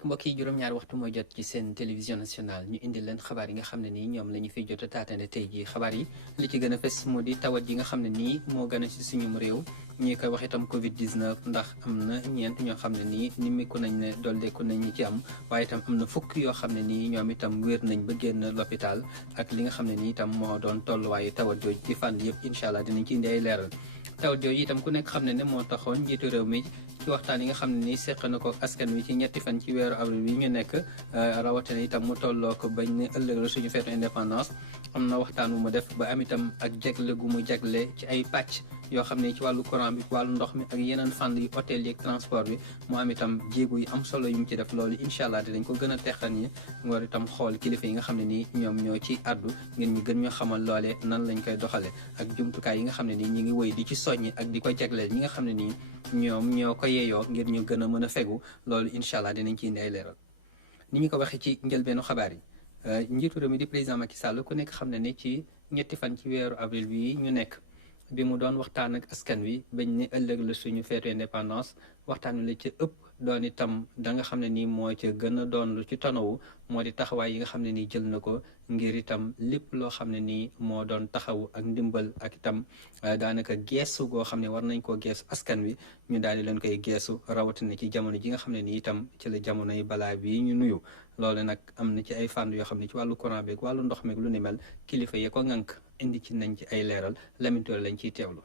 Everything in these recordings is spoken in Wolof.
fàttaliku mbokk yi juróom-ñaari waxtu mooy jot ci seen télévision nationale ñu indi leen xabaar yi nga xam ne nii ñoom la ñu fiy jot a taatane tey jii xabaar yi li ci gën a fës moo di tawat yi nga xam ne nii moo gën a ci suñum réew ñi koy wax itam Covid 19 ndax am na ñeent ñoo xam ne nii nimiku nañ ne dolleeku nañ ñi ci am waaye itam am na fukk yoo xam ne nii ñoom itam wér nañ ba génn l'hôpital ak li nga xam ne nii itam moo doon tolluwaayu tawat jooju ci fànn yëpp incha allah dinañ ci indi ay leeral tawat jooju itam ku nekk xam ne ne moo taxoon njiitu réew mi ci waxtaan yi nga xam ne nii seq na ko askan wi ci ñetti fan ci weeru avril bi ñu nekk rawatina itam mu tolloo ko bañ ne ëllëg la suñu feetu indépendance am na waxtaan wu mu def ba am itam ak jagle gu mu jagle ci ay pàcc yoo xam ne ci wàllu courant bi wàllu ndox mi ak yeneen fànn yi hôtel yi ak transport bi mu am itam jéego yu am solo yu mu ci def loolu incha allah dinañ ko gën a texan ñi war itam xool kilifa yi nga xam ne nii ñoom ñoo ci addu ngir ñu gën ñoo xamal loolee nan lañ koy doxale ak jumtukaay yi nga xam ne nii ñi ngi wëy di ci soññi ak di ko jagleel ñi nga xam ne nii ñoom ñoo ko yeeyoo ngir ñu gën a mën a fegu loolu incha allah dinañ ci indi ay leeral ni ñu ko waxee ci njëlbeenu xabaar yi njiitu réew mi di président Macky Sall ku nekk xam ne ne ci ñetti fan ci weeru avril bi ñu nekk bi mu doon waxtaan ak askan wi bañ ne ëllëg la suñu feetu indépendance waxtaan wi la ci ëpp doon itam da nga xam ne nii moo ca gën a doon lu ci tonawu moo di taxawaay yi nga xam ne nii jël na ko ngir itam lépp loo xam ne nii moo doon taxawu ak ndimbal ak itam daanaka geesu goo xam ne war nañ koo geesu askan wi ñu daal di leen koy geesu rawatina ci jamono ji nga xam ne nii itam ci la jamono yi balaa bii ñu nuyu loolu nag am na ci ay fànn yoo xam ne ci wàllu courant beeg wàllu ndox meeg lu ni mel kilifa yee ko ŋànk indi ci nañ ci ay leeral lamintoole lañ ciy teewlu.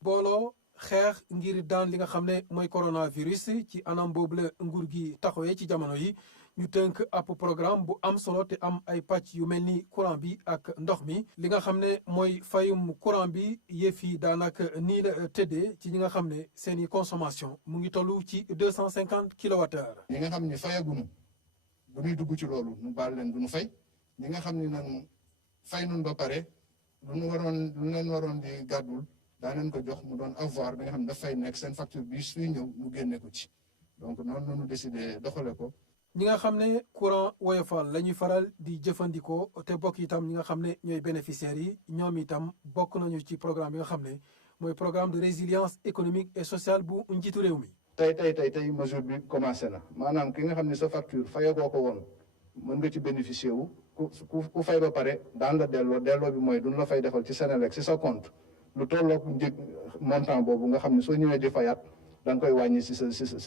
booloo xeex ngir daan li nga xam ne mooy coronavirus ci anam boobu la nguur gi taxawee ci jamono yi ñu tënk ab programme bu am solo te am ay pàcc yu mel ni courant bi ak ndox mi li nga xam ne mooy fayum courant bi yëf yi daanaka nii la tëddee ci ñi nga xam ne seeni consommation mu ngi toll ci 250 kilowattheures. ñi nga xam ne fayagunu bu ñuy dugg ci loolu nu baal leen du ñu fay ñi nga xam ne nag fay nun ba pare lu leen waroon di gàddul daaneen ko jox mu doon avoir bi nga xam ne dafay nekk seen facture bi suy ñëw mu génne ko ci donc noonu la ñu décidé doxale ko. ñi nga xam ne courant woyofal la ñuy faral di jëfandikoo te bokk itam ñi nga xam ne ñooy bénéficiaires yi ñoom itam bokk nañu ci programme bi nga xam ne mooy programme de résilience économique et sociale bu njiitu réew mi. tey mesure bi commencé na maanaam ki nga xam ne sa facture fayagoo ko woon mën nga ci bénéficier wu ku fay ba pare daan la delloo bi mooy duñ la fay defal ci Senelec ci sa compte lu tollook njëg montant boobu nga xam ne soo ñëwee di fayaat da nga koy wàññi si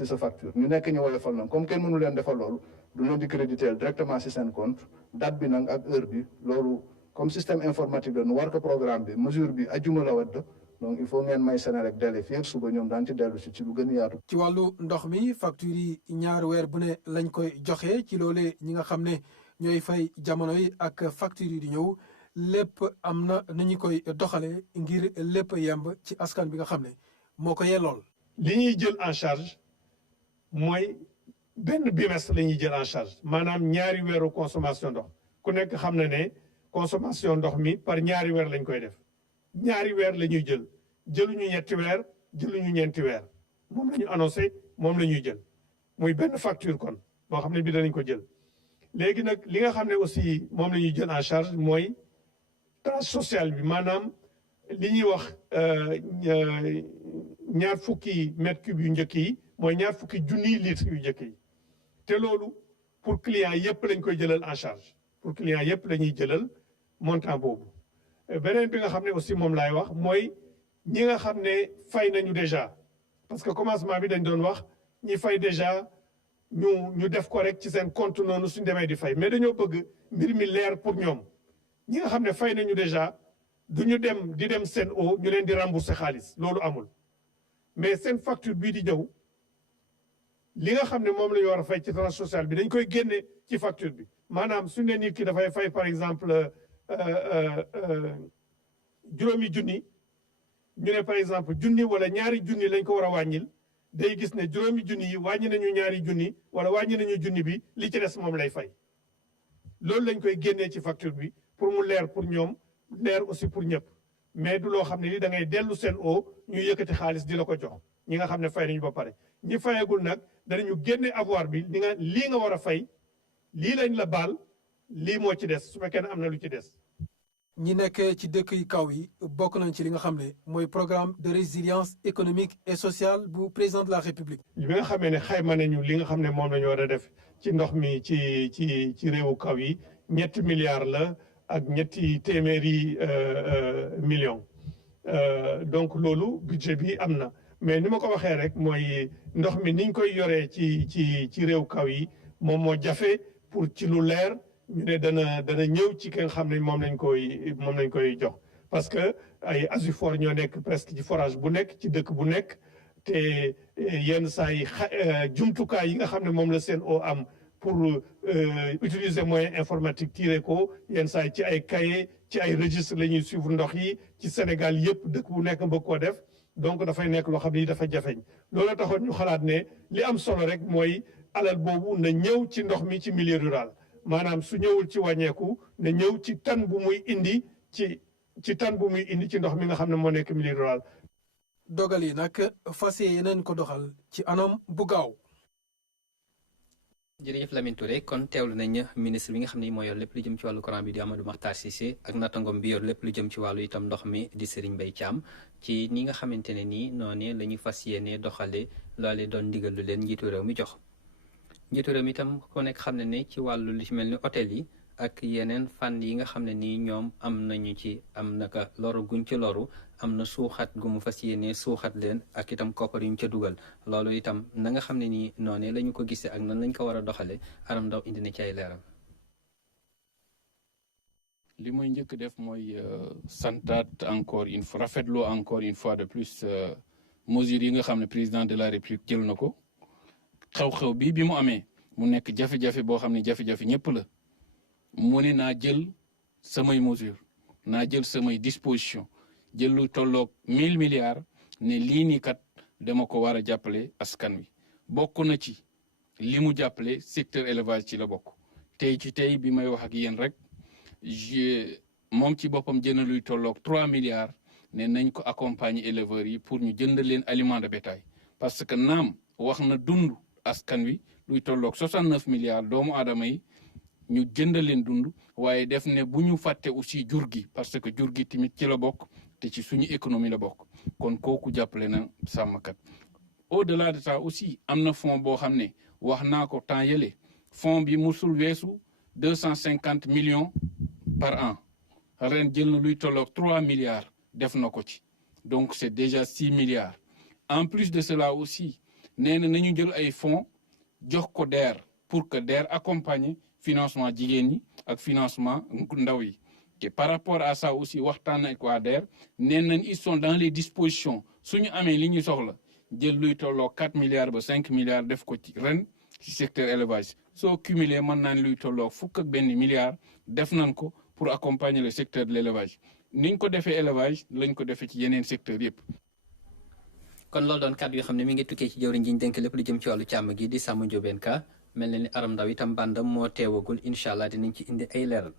sa facture ñu nekk ñu woyofal nag comme kenn mënu leen defal loolu du leen di créditer directement si seen compte date bi nag ak heure bi loolu comme système informatique la nu war ko programme bi mesure bi ajjuma la wadd donc il faut ngeen may Senelec délai fii ak suba ñoom daan ci dellu ci lu gën a yaatu. ci wàllu ndox mi facture yi ñaari weer bu ne lañ koy joxe ci loolee ñi nga xam ne ñooy fay jamono yi ak facture yi di ñëw lépp am na nu ñu koy doxalee ngir lépp yemb ci askan bi nga xam ne moo ko yellool. li ñuy jël en charge mooy benn bimestre la ñuy jël en charge maanaam ñaari weeru consommation ndox ku nekk xam na ne consommation ndox mi par ñaari weer lañ koy def ñaari weer la ñuy jël jëluñu ñetti weer jëluñu ñeenti weer moom la ñu annoncé moom la ñuy jël muy benn facture kon boo xam ne bi danañ ko jël. léegi nag li nga xam ne aussi moom la ñuy jël en charge mooy tranche sociale bi maanaam li ñuy wax ñaar fukki mètre cube yu njëkk yi mooy ñaar fukki junniy litres yu njëkk yi te loolu pour client yëpp lañ koy jëlal en charge pour client yëpp la ñuy jëlal montant boobu. beneen bi nga xam ne aussi moom laay wax mooy ñi nga xam ne fay nañu déjà parce que commencement bi dañ doon wax ñi fay déjà ñu def ko rek ci seen compte noonu suñ demee di fay mais dañoo bëgg mbir mi leer pour ñoom ñi nga xam ne fay nañu déjà du ñu dem di dem seen eau ñu leen di rembourser xaalis loolu amul mais seen facture bii di ñëw li nga xam ne moom la ñu war a fay ci tranche sociale bi dañ koy génne ci facture bi maanaam suñ ne nit ki dafay fay par exemple juróomi junni ñu ne par exemple junni wala ñaari junni lañ ko war a wàññil day gis ne juróomi junni yi wàññi nañu ñaari junni wala wàññi nañu junni bi li ci des moom lay fay loolu lañ koy génnee ci facture bi pour mu leer pour ñoom leer aussi pour ñëpp mais du loo xam ne li da ngay dellu seen o ñu yëkkati xaalis di la ko jox ñi nga xam ne fay nañu ba pare ñi fayagul nag danañu génne avoir bi lii nga war a fay lii lañ la baal lii moo ci des su fekkee ne am na lu ci des ñi nekk ci dëkk yu kaw yi bokk nañ ci li nga xam ne mooy programme de résilience économique et sociale bu président de la république. li nga xamee ne xayma nañu li nga xam ne moom la ñu war a def ci ndox mi ci réewu kaw yi 3 milliards la ak 300 millions donc loolu budget bi am na mais ni ma ko waxee rek mooy ndox mi niñ koy yoree ci réew kaw yi moom moo jafe pour ci lu leer ñu ne dana ñëw ci ki nga xam ne moom lañ koy jox parce que ay Asufor ñoo nekk presque ci forage bu nekk ci dëkk bu nekk te yenn saa yi jumtukaay yi nga xam ne moom la Sen'Eau am pour utiliser moyen informatique tiré ko yenn saa yi ci ay cahier ci ay registre la ñuy suivre ndox yi ci Sénégal yëpp dëkk bu nekk mbëgg koo def donc dafay nekk loo xam ne dafa jafeñ loolu taxoon ñu xalaat ne li am solo rek mooy alal boobu na ñëw ci ndox mi ci milieu rural maanaam su ñëwul ci wàññeeku na ñëw ci tan bu muy indi ci tan bu muy indi ci ndox mi nga xam ne moo nekk milieu rural. dogal yi nag fas yéeneen ko doxal ci anam bu gaaw. jërëjëf Lamine Touré kon teewlu nañ ministre bi nga xam ne moo yor lépp lu jëm ci wàllu courant bi di Amadou Makhtar Cissé ak nattangom bi yor lépp lu jëm ci wàllu itam ndox mi di Serigne Mbaye Thiam ci ni nga xamante ne nii noonu la ñu fas yéene doxale loole doon ndigal lu leen njiitu réew mi jox. njiitu réew mi itam ku nekk xam ne ci wàllu lu ci mel ni hôtel yi ak yeneen fànn yi nga xam ne nii ñoom am nañu ci am naka loru guñ ci loru am na suuxat gu mu fas yéene suuxat leen ak itam koppar yu ñu ca dugal loolu itam na nga xam ne nii noonu la ñu ko gisee ak nan lañ ko war a doxale Aram Ndaw indi na ci ay leeral. li mooy njëkk def mooy santaat encore une fois rafetlu encore une fois de plus mesures yi nga xam ne président de la république jël na ko xew-xew bi mu amee mu nekk jafe-jafe boo xam ne jafe-jafe ñëpp la mu ne naa jël samay mesures naa jël samay disposition jël lu tolloog 1000 milliards ne lii nii kat dama ko war a jàppale askan wi bokk na ci li mu jàppale secteur élevage ci la bokk tey ci tey bi may wax ak yéen rek moom ci boppam jënd luy tolloog 3 milliards ne nañ ko accompagner éleveurs yi pour ñu jënd leen aliment de bétail parce que naam wax na dund askan wi luy tolloog 69 milliards doomu aadama yi ñu jënd leen dund waaye def ne bu ñu fàtte aussi jur gi parce que jur gi tamit ci la bokk te ci suñu économie la bokk kon kooku jàppale na sàmmkat au-delà de ça aussi am na fonds boo xam ne wax naa ko temps yële fonds bi musul weesu 250 millions par an ren jël na luy tolloog 3 milliards def na ko ci donc c'est déjà 6 milliards en plus de cela aussi nee na nañu jël ay fonds jox ko DER pour que DER accompagne financement jigéen ñi ak financement ndaw yi te par rapport à ça aussi waxtaan nañ ko DER nee nañ ils sont dans les dispositions suñu amee li ñu soxla jël luy tolloo 4 milliards ba 5 milliards def ko ci ren ci secteur élevage soo cumulé mën naan luy tolloo 11 milliards def nañ ko pour accompagner le secteur de l'élevage niñ ko defee élevage lañ ko defee ci yeneen secteur yëpp. kon loolu doon kàddu yoo xam ne mi ngi tukkee ci jawriñ ji ñu dénk lépp lu jëm ci wàllu càmm gi di Samba Ndiobène Ka mel na ni Aram Ndaw itam bandam moo teewagul incha allah dinañ ci indi ay leeral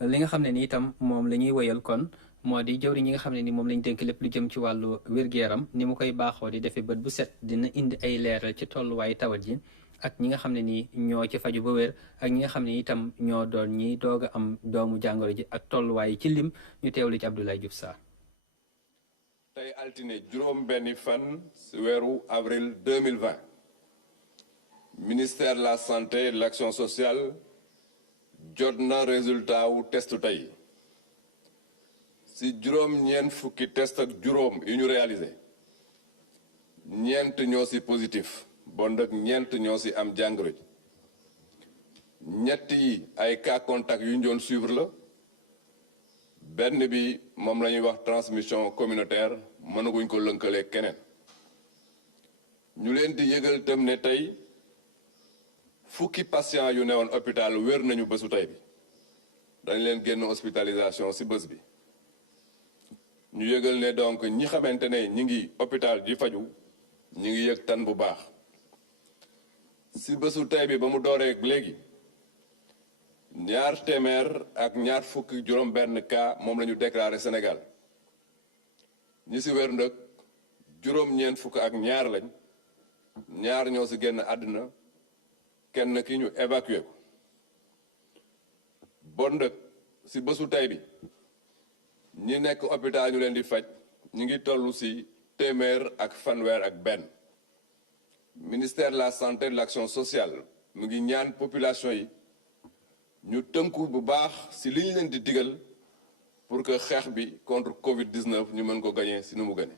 li nga xam ne ni itam moom la ñuy wëyal kon moo di jawriñ yi nga xam ne ni moom lañ dénk lépp lu jëm ci wàllu wér-gu-yaram ni mu koy baaxoo di defee bët bu set dina indi ay leeral ci tolluwaayu tawat ji ak ñi nga xam ne ni ñoo ci faju ba wér ak ñi nga xam ne itam ñoo doon ñi doog a am doomu jàngoro ji ak tolluwaay ci lim ñu teewlu ci Abdoulaye Diouf Sarr. tey altine juróom benni fan weeru avril 2020 ministère de la santé et de l'action sociale jot na résultat wu testu tey si juróom-ñeent fukki test ak juróom yu ñu réalisé ñeent ñoo si positif bon nag ñeent ñoo si am jàngoro ji ñett yi ay cas contact yu ñu doon suivre la benn bi moom la ñuy wax transmission communautaire mënaguñ ko lënkalee keneen ñu leen di yëgal tam ne tey fukki patient yu newoon hôpital wér nañu bésu tey bi dañ leen génn hospitalisation ci bés bi ñu yëgal ne donc ñi xamante ne ñi ngi hôpital di faju ñi ngi yëg tan bu baax ci bésu tey bi ba mu dooree léegi ñaar téeméer ak ñaar fukki juróom benn cas moom la ñu déclaré Sénégal ñi ci wér nag juróom-ñeent fukk ak ñaar lañ ñaar ñoo ci génn àdduna kenn ki ñu évacué ko bon nag ci bésu tey bi ñi nekk hôpital ñu leen di faj ñu ngi toll ci téeméer ak fanweer ak benn. Ministère de la santé et de l'action sociale mu ngi ñaan population yi ñu tënku bu baax ci li ñu leen di digal pour que xeex bi contre Covid-19 ñu mën ko gagner ci nu mu gëne.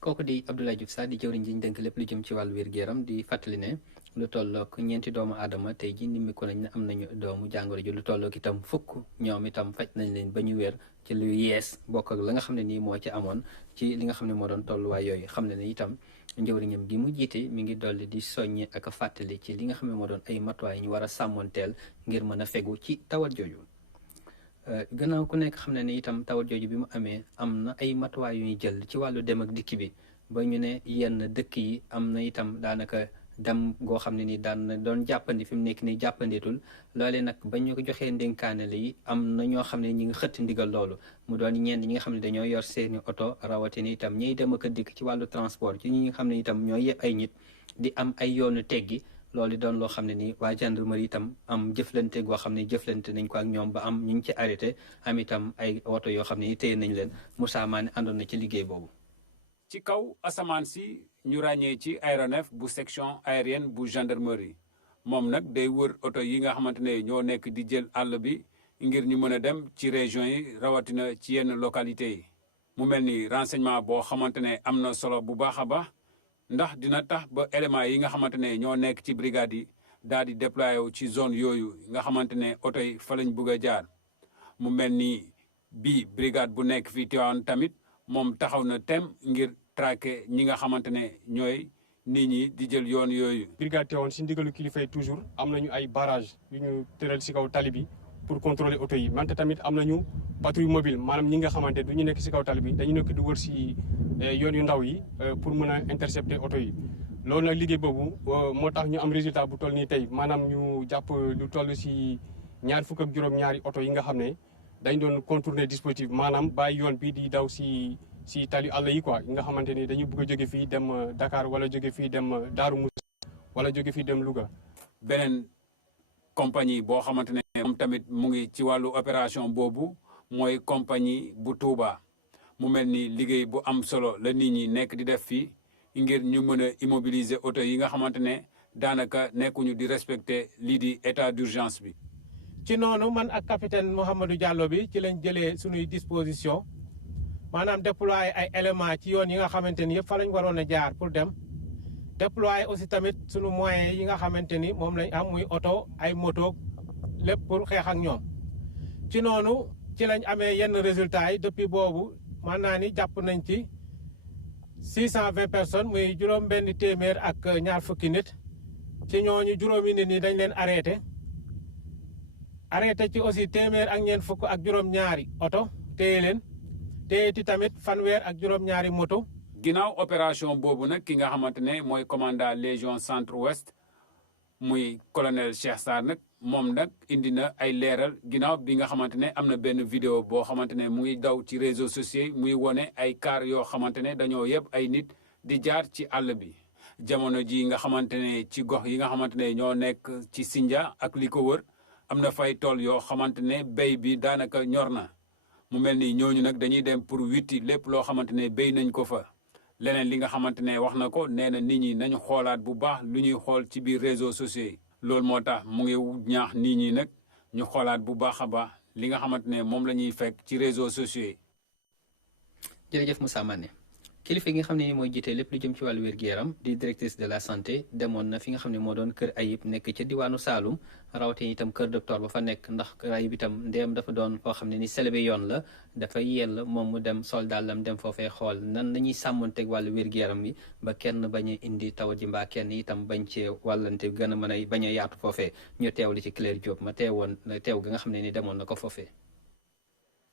kooku di Abdoulaye Diouf Sarr di jëwriñ ji ñu dénk lépp lu jëm ci wàllu wér-gu-yaram di fàttali ne lu tollook 4 doomu aadama tey ji nimmiku nañ ne am nañu doomu jàngoro ji lu tollook itam fukk ñoom itam faj nañ leen ba ñu wér ci lu yees bokk ak la nga xam ne nii moo ci amoon ci li nga xam ne moo doon tolluwaay yooyu xam ne ne itam njëwriñam gi mu jiite mi ngi dolli di soññe ak a fàttali ci li nga xam ne moo doon ay matuwaay ñu war a sàmmoonteel ngir mën a fegu ci tawat jooju. Gannaaw ku nekk xam ne ne itam tawat jooju bi mu amee am na ay matuwaay yu ñuy jël ci wàllu dem ak dikk bi ba ñu ne yenn dëkk yi am na itam daanaka dem goo xam ne ni daan na doon jàppandi fi mu nekk nii jàppanditul loole nag ba ñu ko joxee ndénkaane li am na ñoo xam ne ñi ngi xëtt ndigal loolu mu doon ñenn ñi nga xam ne dañoo yor seeni oto rawatina itam ñiy dem ak a dikk ci wàllu transport ci ñi nga xam ne itam ñooy yëpp ay nit di am ay yoonu teggi loolu doon loo xam ne nii waa gendarmerie itam am jëflante goo xam ne jëflante nañ ko ak ñoom ba am ñu ngi ci arrêté am itam ay oto yoo xam ne téye nañ leen Moussa Mané àndoon na ci liggéey boobu. ci kaw asamaan si ñu ràññee ci aéronef bu section aérienne bu gendarmerie moom nag day wër oto yi nga xamante ne ñoo nekk di jël àll bi ngir ñu mën a dem ci région yi rawatina ci yenn localité yi mu mel ni renseignement boo xamante ne am na solo bu baax a baax ndax dina tax ba éléments yi nga xamante ne ñoo nekk ci brigade yi daal di déployé wu ci zone yooyu nga xamante ne oto yi fa lañ bëgg a jaar mu mel ni bii brigade bu nekk fii Tivaouane tamit moom taxaw na tem ngir traqué ñi nga xamante ne ñooy nit ñi di jël yoon yooyu. brigade Tivaouane si ndigalu kilifa yi toujours am nañu ay barrage yu ñu tëral si kaw tali bi pour contrôler oto yi wante tamit am nañu patrouille mobile maanaam ñi nga xamante du ñu nekk si kaw tali bi dañu nekk di wër si yoon yu ndaw yi pour mën a intercepter oto yi. loolu nag liggéey boobu moo tax ñu am résultat bu toll nii tey maanaam ñu jàpp lu toll si 2 oto yi nga xam ne dañ doon contourner dispositif maanaam bàyyi yoon bi di daw si tali àll yi quoi nga xamante ni dañu bëgg a jóge fii dem Dakar wala jóge fii dem Darou Moussa wala jóge fii dem Louga. beneen compagnie boo xamante ne moom tamit mu ngi ci wàllu opération boobu mooy compagnie bu Touba mu mel ni liggéey bu am solo la nit ñi nekk di def fii ngir ñu mën a immobiliser oto yi nga xamante ne daanaka nekkuñu di respecter lii di état d'urgence bi. ci noonu man ak capitaine Mouhamadou Diallo bi ci lañ jëlee suñuy disposition maanaam déployer ay éléments ci yoon yi nga xamante ni yëpp fa lañ waroon a jaar pour dem déployer aussi tamit suñu moyens yi nga xamante ni moom lañ am muy oto ay moto lépp pour xeex ak ñoom ci noonu ci lañ amee yenn résultats yi depuis boobu mën naa ni jàpp nañ ci 620 personnes muy juróom benn téeméer ak ñaar fukki nit ci ñooñu juróomi nit ñi dañ leen arrêté ci aussi téeméer ak ñeent fukk ak juróom-ñaari oto téye leen téye ti tamit fanweer ak juróom-ñaari moto. ginnaaw opération boobu nag ki nga xamante ne mooy commandant légion centre ouest muy colonel Cheikh Sarr nag moom nag indi na ay leeral ginnaaw bi nga xamante ne am na benn vidéo boo xamante ne mu ngi daw ci réseaux sociaux muy wone ay car yoo xamante ne dañoo yëpp ay nit di jaar ci àll bi jamono ji nga xamante ne ci gox yi nga xamante ne ñoo nekk ci Sindia ak li ko wër am na fay tool yoo xamante ne béy bi daanaka ñor na mu mel ni ñooñu nag dañuy dem pour witti lépp loo xamante ne béy nañ ko fa leneen li nga xamante ne wax na ko nee na nit ñi nañu xoolaat bu baax lu ñuy xool ci biir réseaux sociaux yi loolu moo tax mu ngi ñaax nit ñi nag ñu xoolaat bu baax a baax li nga xamante ne moom la ñuy fekk ci réseaux sociaux yi. jërëjëf Moussa Mané kilifa yi nga xam ne mooy jiite lépp lu jëm ci wàllu wér-gu-yaram di directrice de la santé demoon na fi nga xam ne moo doon kër Ayib nekk ca diwaanu Saloum rawatina itam kër docteur ba fa nekk ndax kër Ayib itam ndéem dafa doon foo xam ne ni selebe yoon la dafa yell moom mu dem sol dàllam dem foofee xool nan la ñuy sàmmanteeg wàllu wér-gu-yaram bi ba kenn bañ a indi tawat ji mbaa kenn itam bañ cee wàllante gën a mën a bañ a yaatu foofee ñu teewli ci Claire Diop ma teew ga nga xam ne ni demoon na ko foofee.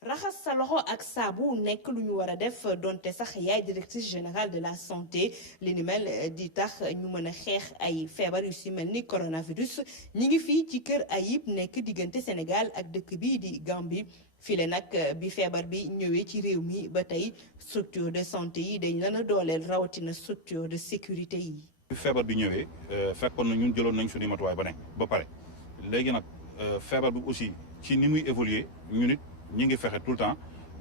raxas sa loxo ak saabu nekk lu ñu war a def donte sax yaay directrice générale de la santé li ni mel di tax ñu mën a xeex ay feebar yu si mel ni coronavirus ñi ngi fii ci kër Ayib nekk diggante Sénégal ak dëkk bii di Gambie file nag bi feebar bi ñëwee ci réew mi ba tey structure de santé yi dañ leen a dooleel rawatina structure de sécurité yi. bi feebar bi ñëwee fekkoon na ñun jëloon nañ suñu matuwaay ba pare léegi nag feebar bi aussi ci ni muy évoluer ñu nit ñi ngi fexe tout le temps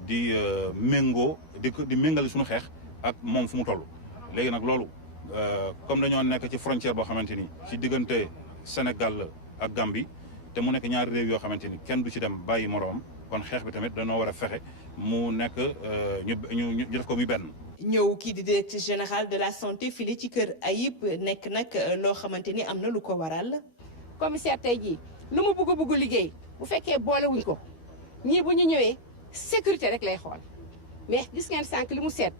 di méngoo di méngale suñu xeex ak moom fu mu toll. léegi nag loolu comme dañoo nekk ci frontière boo xamante ni ci diggante Sénégal ak Gambie te mu nekk ñaari réew yoo xamante ni kenn du ci dem bàyyi moroom kon xeex bi tamit dañoo war a fexe mu nekk ñu def ko muy benn. ñëw kii di directrice générale de la santé fii ci Kër Ayib nekk nag loo xamante ni am na lu ko waral. commissaire tey jii lu mu bëgg liggéey bu fekkee boolewuñ ko ñii bu ñu ñëwee sécurité rek lay xool mais gis ngeen sànq li mu seet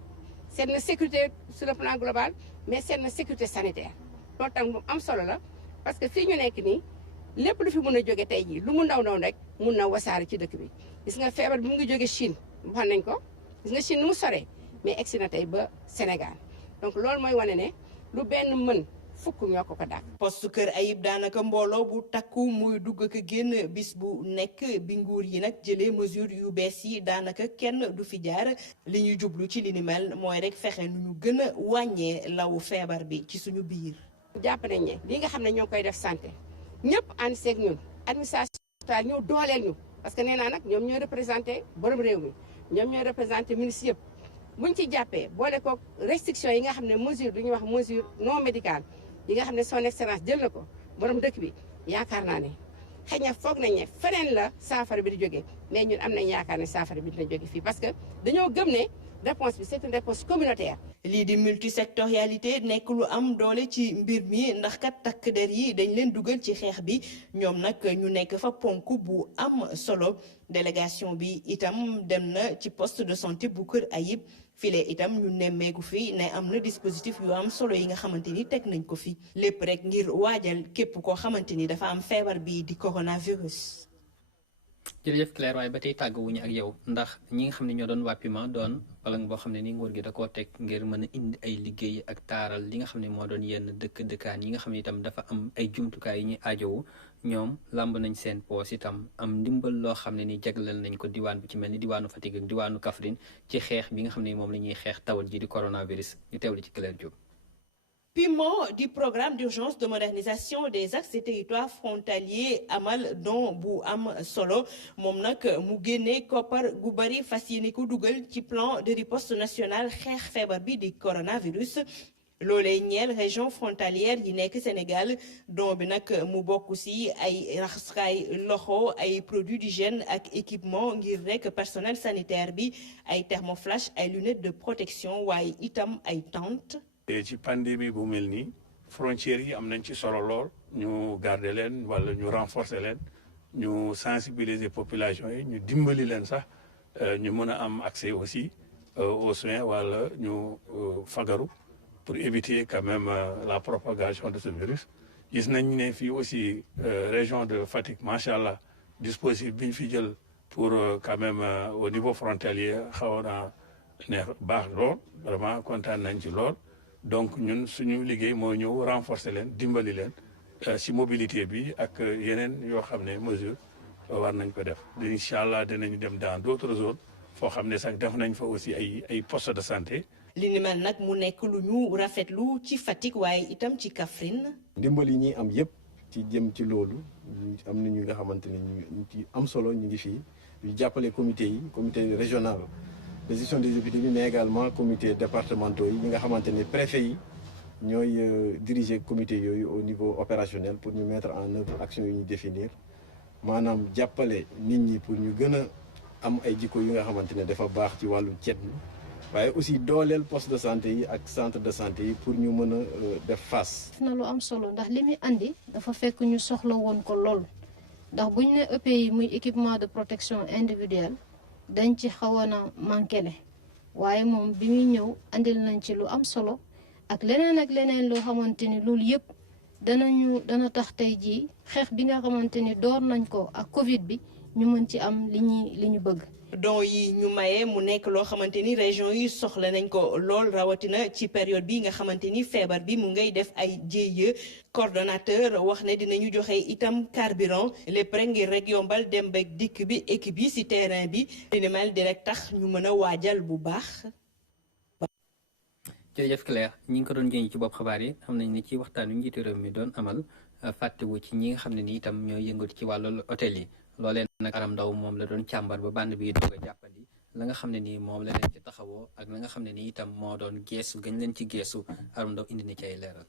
na sécurité sur le plan global mais seet na sécurité sanitaire loolu tam am solo la parce que fii ñu nekk nii lépp lu fi mun a jóge tey jii lu mu ndaw rek mun na wasaare ci dëkk bi gis nga feebar bi mu ngi jóge Chine wax nañ ko gis nga Chine nu mu soree mais egsi na tey ba Sénégal donc loolu mooy wane ne lu benn mën fukk ñoo ko dàq. poste Kër Ayib daanaka mbooloo bu takku muy dugg ak génn bis bu nekk bi nguur yi nag jëlee mesure yu bees yi daanaka kenn du fi jaar li ñuy jublu ci li ni mel mooy rek fexe nu ñu gën a wàññee law feebar bi ci suñu biir. jàpp nañ ne li nga xam ne ñoo ngi koy def santé ñëpp ànd seeg ñun administration ñëw dooleel ñu parce que nee naa nag ñoom ñooy représenté borom réew mi ñoom ñooy représenté ministre yëpp buñ ci jàppee boole ko restriction yi nga xam ne mesure du ñuy wax mesure non médicale yi nga xam ne son excellence jël na ko borom dëkk bi yaakaar naa ne xëy na foog nañ ne feneen la saafara bi di jógee mais ñun am nañ yaakaar ne saafara bi dina jóge fii parce que dañoo gëm ne réponse bi c'est une réponse communautaire. lii di multisectorialité nekk lu am doole ci mbir mi ndax kat takk der yi dañ leen dugal ci xeex bi ñoom nag ñu nekk fa ponk bu am solo délégation bi itam dem na ci poste de santé bu Kër Ayib file itam ñu nemmeeku fi ne am na dispositif yu am solo yi nga xamante ni teg nañ ko fi lépp rek ngir waajal képp koo xamante ni dafa am feebar bi di coronavirus. jërëjëf Claire waaye ba tey tàgguwuñu ak yow ndax ñi nga xam ne ñoo doon waa PUMA doon palang boo xam ne ni nguur gi da koo teg ngir mën a indi ay liggéey ak taaral li nga xam ne moo doon yenn dëkkaan yi nga xam ne itam dafa am ay jumtukaay yi ñuy aajowu ñoom làmb nañ seen poos itam am ndimbal loo xam ne ni jagleel nañ ko diwaan bu ci mel ni diwaanu Fatick ak diwaanu Kaffrine ci xeex bi nga xam ne moom la ñuy xeex tawat ji di coronavirus ñu teewlu ci Claire Diop. PUMA du programme d'urgence de modernisation des axes et territoires frontaliers amal don bu am solo moom nag mu génnee koppar gu bari fas yéene ko dugal ci plan de riposte nationale xeex feebar bi di coronavirus loolee ñeel région frontalière yi nekk Sénégal don bi nag mu bokk ci ay raxaskaay loxo ay produits d'hygiène ak équipement ngir rek personnel sanitaire bi ay thermoflash ay lunettes de protection waaye itam ay tentes. ci pandémie bu mel nii frontières yi am nañ ci solo lool ñu garder leen wala ñu renforcer leen ñu sensibiliser population yi ñu dimbali leen sax ñu mën a am accès aussi aux soins wala ñu fagaru pour éviter quand même la propagation de ce virus. gis nañ ne fii aussi région de Fatick macha allah dispositif bi ñu fi jël pour quand même au niveau frontalier xaw na neex baax lool vraiment kontaan nañ ci lool. donc ñun suñu liggéey moo ñëw renforcer leen dimbali leen ci mobilité bi ak yeneen yoo xam ne mesure war nañ ko def incha allah dinañu dem dans d'autres zones foo xam ne sax def nañ fa aussi ay postes de santé. li ni mel nag mu nekk lu ñu rafetlu ci Fatick waaye itam ci Kaffrine. ndimbal yi ñuy am yëpp ci jëm ci loolu am na ñu nga xamante ne ñu ci am solo ñu ngi fii ñu jàppale comité régional de gestion des épidémies mais également comité départementaux yi ñi nga xamante ne préfet yi ñooy diriger comité yooyu au niveau opérationnel pour ñu mettre en œuvre action yu ñu définir maanaam jàppale nit ñi pour ñu gën a am ay jikko yu nga xamante ne dafa baax ci wàllu cet mi waaye aussi dooleel poste de santé yi ak centre de santé yi pour ñu mën a def face. na lu am solo ndax li muy andi dafa fekk ñu soxla woon ko lool ndax buñ ne EPI muy équipement de protection individuelle dañ ci xawoon a manqué le waaye moom bi muy ñëw andil nañ ci lu am solo ak leneen loo xamante ni loolu yëpp dana tax tey jii xeex bi nga xamante ni door nañ ko ak Covid bi ñu mën ci am li ñu bëgg. don yi ñu maye mu nekk loo xamante ni région yi soxla nañ ko lool rawatina ci période bi nga xamante ni feebar bi mu ngay def ay jéye coordonnateur wax ne dinañu joxe itam carburant lépp rek ngir rek yombal dem beeg dikk bi équipe yi ci terrain bi dina mel di rek tax ñu mën a waajal bu baax. jërëjëf Claire ñi ngi ko doon jëñ ci bopp xabaar yi xam nañ ne ci waxtaan wi njiitu réew mi doon amal fàttewu ci ñi nga xam ne ni itam ñooy yëngatu ci wàllu hôtel yi loolee nag Aram Ndaw moom la doon càmbar ba bànn bi doog a jàppandi la nga xam ne nii moom la leen ci taxawoo ak la nga xam ne nii itam moo doon geesu gañ leen ci geesu Aram Ndaw indi na ci ay leeral.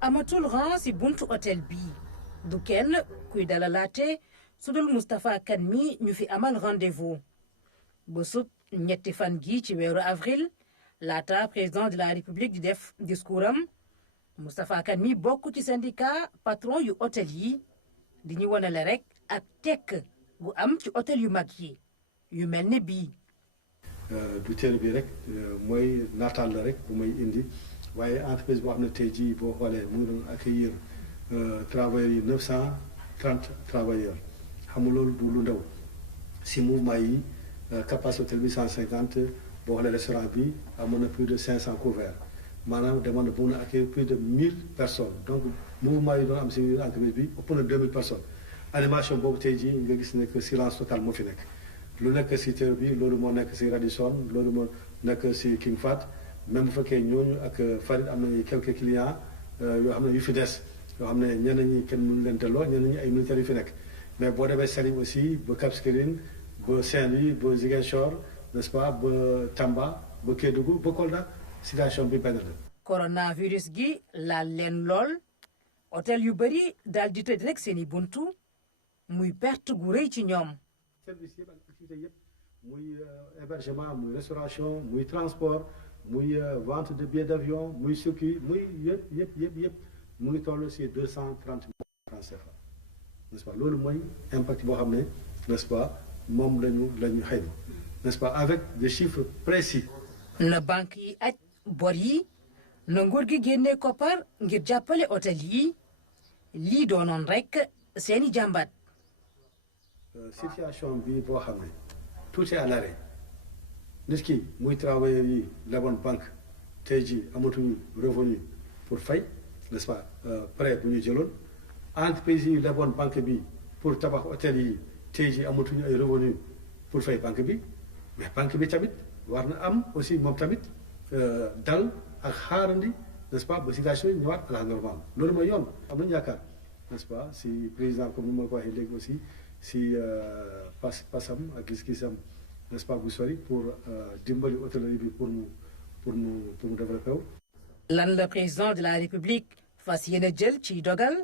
amatul rang si buntu hôtel bii du kenn kuy dalalaate su dul Moustapha Kane mi ñu fi amal rendez-vous bésub ñetti fan gi ci weeru avril laata président de la république di def discours am Moustapha Kane mi bokk ci syndicat patron yu hôtel yi di ñu wonale rek ak tekk gu am ci hôtel yu mag yi yu mel ne bii. du teel bi rek mooy naataal la rek bu may indi waaye entreprise boo xam ne tey jii boo xoolee mu ngi doon accueillir travailleurs yi 930 travailleurs xam nga loolu du lu ndaw si mouvement yi capacité hôtel bi 150 boo xoolee restaurant bi amoon na plus de 500 couverts maanaam demoon na bu na accueillir plus de 1000 personnes donc mouvement yi doon am si entreprise bi ëpp na 2000 personnes animation boobu tey jii nga gis ne que silence total moo fi nekk. lu nekk si théorie bi loolu moo nekk si Radisson loolu moo nekk si King Fahd même bu fekkee ñooñu ak Farid am nañu quelques clients yoo xam ne yu fi des yoo xam ne ñenn ñi kenn mënu leen delloo ñenn ñi ay militaires yu fi nekk mais boo demee Salim aussi ba Cap Skirring ba Saint-Louis ba Ziguinchor n'est-ce pas ba Tamba ba Kédougou ba Kolda situation bi benn la. coronavirus gi laal leen lool hôtel yu bëri daal di tëj rek seen i buntu muy perte gu rëy ci ñoom. service yëpp ak activité yëpp muy hébergement muy restauration muy transport muy vente de billets d'avion muy circuit muy yëpp mu ngi toll si 230 000 francs CFA n'est-ce pas loolu mooy impact boo xam ne n'est-ce pas moom lañu xëy na n'est-ce pas avec des chiffres précis. na banque yi aj bor yi na nguur gi génnee koppar ngir jàppale hôtel yi lii doonoon rek seeni jàmbat. situation bi boo xam ne tout est à l'arrêt nit ki muy travailleurs yi leboon banque tey jii amatuñu revenu pour fay n'est-ce pas prêt bu ñu jëloon entreprise yi leboon banque bi pour tabax hôtel yi tey jii amatuñu ay revenu pour fay banque bi mais banque bi tamit war na am aussi moom tamit dal ak xaarandi n'est-ce pas ba situation yi ñëwaat à la normale loolu mooy yoon am nañu yaakaar n'est-ce pas si président comme ni ma ko waxee léegi aussi si pasam ak gis-gisam n'est-ce pas bu sori pour dimbali hôtellerie bi pour mu développer wu. lan la président de la république fas yéene jël ci dogal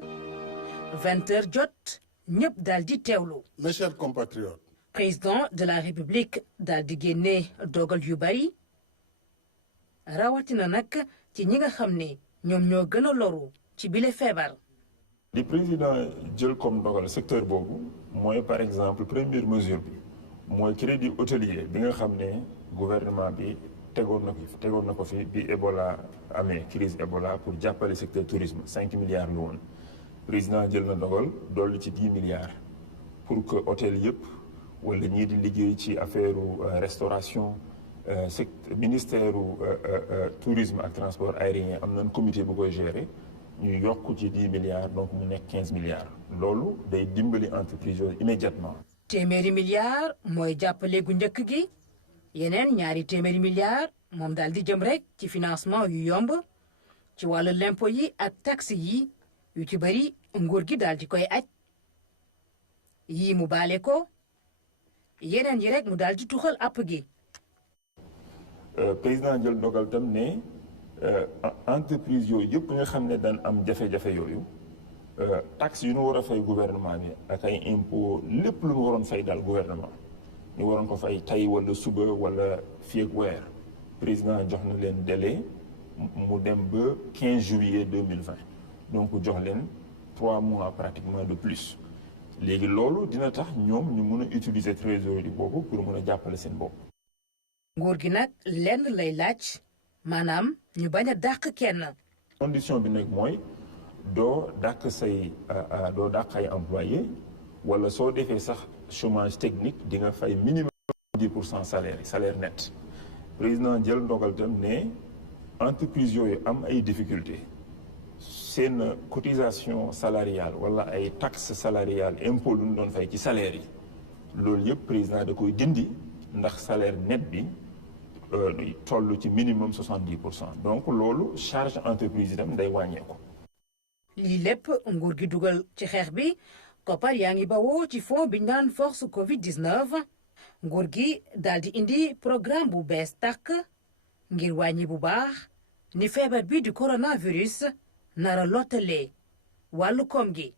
20h jot ñëpp daal di teewlu. mes chers compatriotes. président de la république daal di génne dogal yu bari rawatina nag ci ñi nga xam ne ñoom ñoo gën a loru ci bile feebar. li président jël comme dogal secteur boobu mooy par exemple première mesure bi mooy crédit hôtelier bi nga xam ne gouvernement bi tegoon na ko fi bi Ebola amee crise Ebola pour jàppale secteur tourisme 5 milliards la woon président jël na dogal dolli ci 10 milliards pour que hôtel yëpp wala ñii di liggéey ci affaire restauration ministère tourisme ak transport aérien am nañ comité bu koy gérer. ñu yokk ci 10 milliards donc mu nekk 15 milliards loolu day dimbali entreprise yooyu immédiatement. téeméeri milliards mooy jàppale gu njëkk gi yeneen ñaari téeméeri milliards moom daal di jëm rek ci financement yu yomb ci wàllu l'impôt yi ak taxe yi yu ci bëri nguur gi daal di koy aj yii mu baale ko yeneen yi rek mu daal di tuxal àpp gi. président jël dogal tam ne. entreprise yooyu yëpp nga xam ne daan am jafe-jafe yooyu taxes yu ñu war a fay gouvernement bi ak ay impôt lépp lu ñu waroon fay daal gouvernement ñu waroon ko fay tey wala suba wala fii ak weer président jox na leen délai mu dem ba 15 juillet 2020 donc jox leen 3 mois pratiquement de plus léegi loolu dina tax ñoom ñu mun a utiliser trésorerie boobu pour mun a jàppale seen bopp. nguur gi nag lenn lay laaj. maanaam ñu bañ a dàq kenn. condition bi nag mooy doo dàq ay employé wala soo defee sax chômage technique di nga fay minimum 10% salaire net président jël ndogal tam ne entreprise yooyu am ay difficultés seen cotisation salariale wala ay taxe salariale impôt lu ñu doon fay ci salaire yi loolu yëpp président da koy dindi ndax salaire net bi. toll ci minimum 70% donc loolu charge entreprise itam day wàññeeku. lii lépp nguur gi dugal ci xeex bi koppar yaa ngi bawoo ci fond bi ñu naan force Covid 19 nguur gi daal di indi programme bu bees tàkk ngir wàññi bu baax ni feebar bi di coronavirus nara lottalee wàllu koom gi.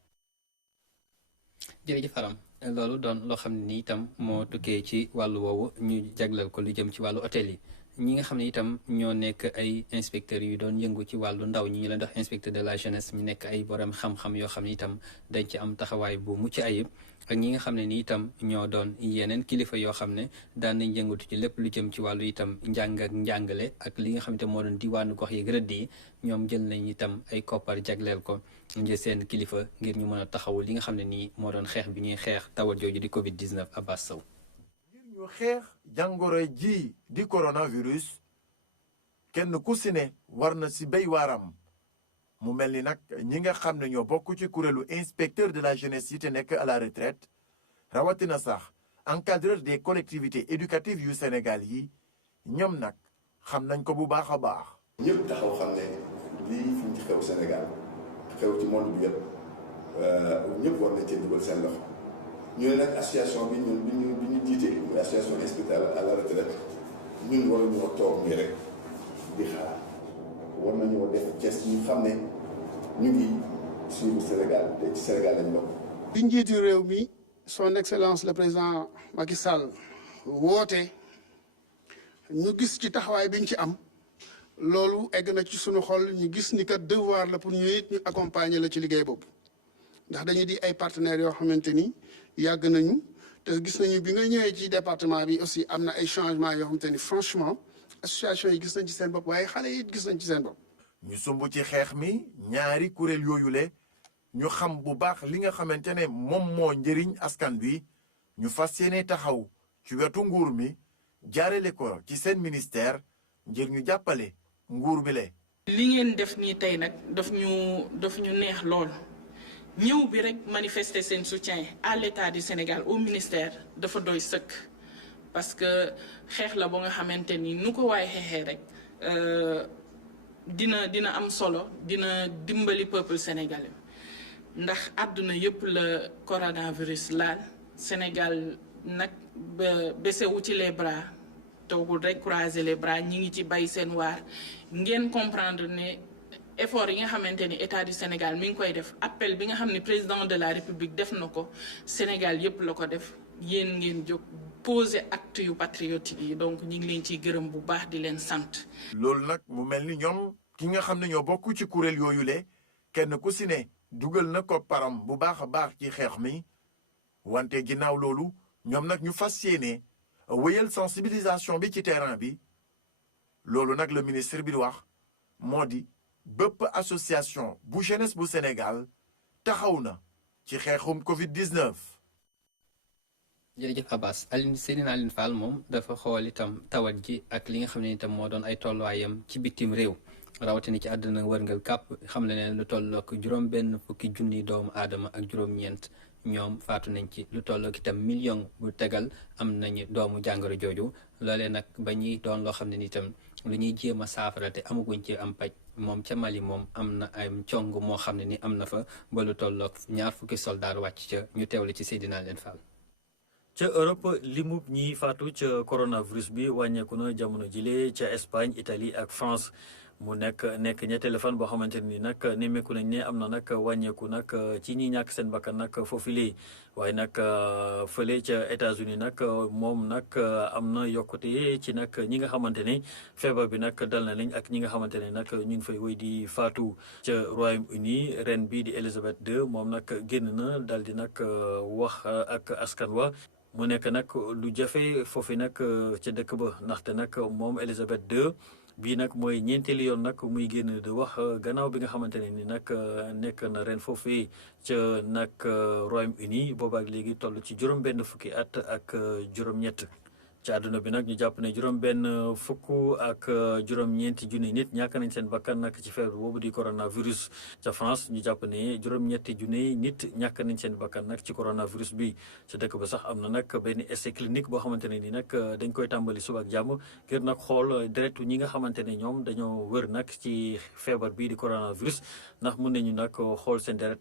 jërëjëf Aram loolu doon loo xam ne ni itam moo tukkee ci wàllu woowu ñu jagleel ko lu jëm ci wàllu hôtel yi ñi nga xam ne itam ñoo nekk ay inspecteurs yu doon yëngu ci wàllu ndaw ñi ñu leen dox inspecteur de la jeunesse ñu nekk ay borom xam-xam yoo xam ne itam dañ ci am taxawaay bu mucc ayib ak ñi nga xam ne ni itam ñoo doon yeneen kilifa yoo xam ne daan nañ yëngatu ci lépp lu jëm ci wàllu itam njàng ak njàngale ak li nga xam ne moo doon diwaanu gox yi rëdd yi ñoom jël nañ itam ay koppar jagleel ko ngir seen kilifa ngir ñu mën a taxawu li nga xam ne nii moo doon xeex bi ñuy xeex tawat jooju di Covid 19 Abbas Sow. ngir ñu xeex jàngoro ji di coronavirus kenn ku si ne war na si béy waaram mu mel ni nag ñi nga xam ne ñoo bokk ci kuréelu inspecteur de la jeunesse yi te nekk à la retraite rawatina sax encadreur des collectivités éducatives yu Sénégal yi ñoom nag xam nañ ko bu baax a baax. ñëpp taxaw xam ne lii fi ñu xew Sénégal xew ci monde bi yëpp ñëpp war na cee dugal seen loxo ñu ne nag association bi ñun bi ñu jiite muy association inspecteur à la retraite ñun waruñoo toog nii rek di xaar war nañoo def geste ñu xam ne ñu ngi suivre Sénégal te ci Sénégal lañ bokk. bi njiitu réew mi son excellence le président Macky Sall woote ñu gis ci taxawaay bi ñu ci am loolu egg na ci sunu xol ñu gis ni kat devoir la pour ñu it ñu accompagner la ci liggéey boobu ndax dañu di ay partenaires yoo xamante ni yàgg nañu te gis nañu bi nga ñëwee ci département bi aussi am na ay changements yoo xamante ni franchement association yi gis nañ ci seen bopp waaye xale yi gis nañ ci seen bopp. ñu sumb ci xeex mi ñaari kuréel yooyule ñu xam bu baax li nga xamante ne moom moo njëriñ askan bi ñu fas yéene taxaw ci wetu nguur mi jaarale ko ci seen ministère ngir ñu jàppale nguur bi le. li ngeen def nii tey nag daf ñu neex lool ñëw bi rek manifester seen soutien à l'État du Sénégal au ministère dafa doy sëkk parce que xeex la ba nga xamante ni nu ko waaye xeexee rek dina am solo dina dimbali peuple sénégalais ndax àdduna yëpp la coronavirus laal Sénégal nag baissewu ci les bras toogul rek croiser les bras ñi ngi ci bay seen waar ngeen comprendre ne effort yi nga xamante ni état du Sénégal mi ngi koy def appel bi nga xam ne président de la République def na ko Sénégal yëpp la ko def yéen ngeen jóg poser acte yu patriotique yi donc ñu ngi leen ciy gërëm bu baax di leen sant. loolu nag mu mel ni ñoom ki nga xam ne ñoo bokk ci kuréel yooyule kenn ku si ne dugal na ko param bu baax a baax ci xeex mi wante ginnaaw loolu ñoom nag ñu fas yéene wéyal sensibilisation bi ci terrain bi loolu nag le ministre bi di wax moo di bépp association bu jeunesse bu Sénégal taxaw na ci xeexum Covid 19. jërëjëf Abbas Seydina Aline Fall moom dafa xool itam tawat ji ak li nga xam ne itam moo doon ay tolluwaayam ci bitim réew rawatina ci àddina wërngal kàpp xam le ne lu tollook juróom benn fukki junni doomu aadama ak juróom-ñeent ñoom faatu nañ ci lu tollook itam million bu tegal am nañu doomu jàngoro jooju loolee nag ba ñuy doon loo xam ne ni itam lu ñuy jéem a saafara te amaguñ ci am paj moom ca Mali moom am na ay cong moo xam ne ni am na fa ba lu tollook ñaar fukki soldaar wàcc ca ñu teewlu ci Seydina Aline Fall. ca Europe limub ñi faatu ca coronavirus bi wàññeeku na jamono jile ca Espagne Italie ak France mu nekk ñetteelu fan boo xamante ni nag nemmeeku nañ ne am na nag wàññeeku nag ci ñi ñàkk seen bakkan nag foofu lee waaye nag fële ca États-Unis nag moom nag am na yokkute ci nag ñi nga xamante ne feebar bi nag dal na lañ ak ñi nga xamante ne nag ñu ngi fay woy di faatu ca Royaume-Uni ren bi di Elizabeth II moom nag génn na dal di nag wax ak askan wa mu nekk nag lu jafe foofu nag ca dëkk ba ndaxte nag moom Elizabeth II bii nag mooy ñeenteelu yoon nag muy génn di wax gannaaw bi nga xamante ne ni nag nekk na ren foofee ca nag Royaume-Uni boobaak léegi toll ci juróom-benn fukki at ak juróom-ñett. ci àdduna bi nag ñu jàpp ne juróom-benn fukk ak juróom-ñeenti junni nit ñàkk nañ seen bakkan nag ci feebar boobu di coronavirus. ca France ñu jàpp ne juróom-ñetti junni nit ñàkk nañ seen bakkan nag ci coronavirus bi ca dëkk ba sax am na nag benn essai clinique boo xamante ne ni nag dañ koy tàmbali suba ak jàmm ngir nag xool deretu ñi nga xamante ne ñoom dañoo wër nag ci feebar bii di coronavirus ndax mun nañu nag xool seen deret